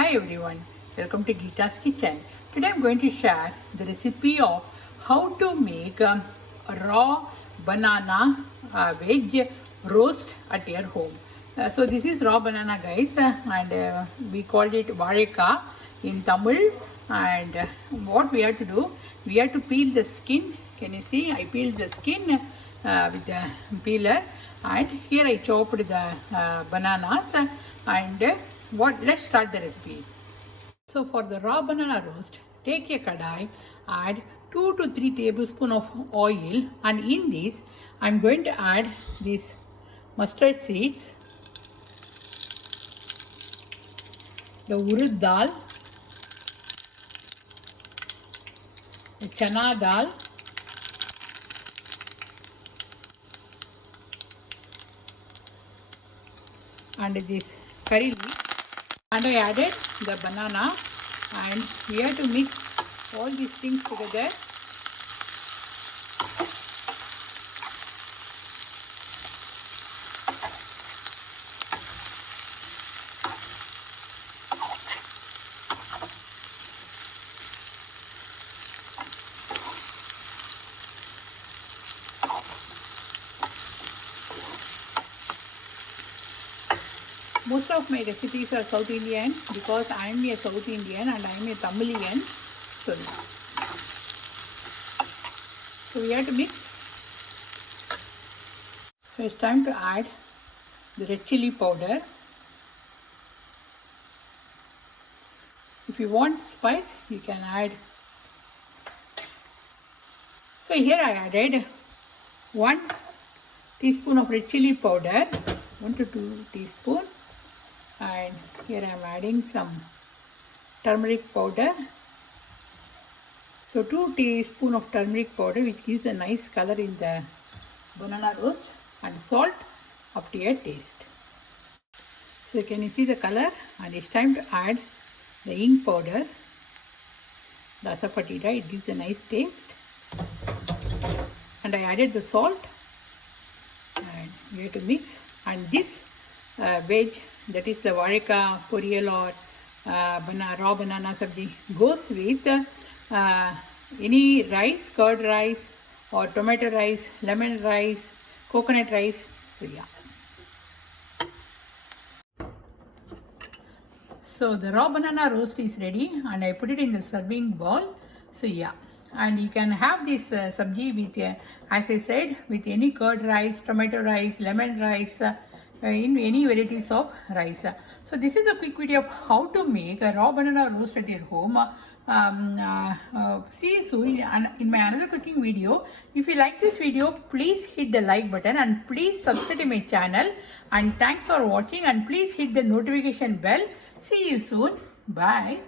Hi everyone, welcome to Geeta's Kitchen. Today I'm going to share the recipe of how to make a raw banana veg roast at your home. So this is raw banana guys, and we called it vareka in Tamil. And what we have to do, we have to peel the skin. Can you see? I peeled the skin with the peeler, and here I chopped the bananas and let's start the recipe. So for the raw banana roast, take a kadai, add 2 to 3 tablespoons of oil, and in this I'm going to add these mustard seeds, the urud dal, the chana dal, and this curry leaf, and I added the banana, and we have to mix all these things together. Most of my recipes are South Indian because I am a South Indian and I am a Tamilian. So we have to mix. So it's time to add the red chili powder. If you want spice, you can add. So here I added 1 teaspoon of red chili powder, 1 to 2 teaspoons. And here I am adding some turmeric powder. So 2 teaspoons of turmeric powder, which gives a nice color in the banana roast, and salt up to your taste. So can you see the color? And it's time to add the ing powder, the asafoetida. It gives a nice taste. And I added the salt, and we have to mix. And this veg, that is the vareka poriyal or raw banana sabji, goes with any rice, curd rice or tomato rice, lemon rice, coconut rice. So yeah. So the raw banana roast is ready, and I put it in the serving bowl. So yeah, and you can have this sabji with, as I said, with any curd rice, tomato rice, lemon rice, in any varieties of rice. So this is a quick video of how to make a raw banana roast at your home. See you soon in my another cooking video. If you like this video, please hit the like button and please subscribe to my channel. And thanks for watching, and please hit the notification bell. See you soon. Bye.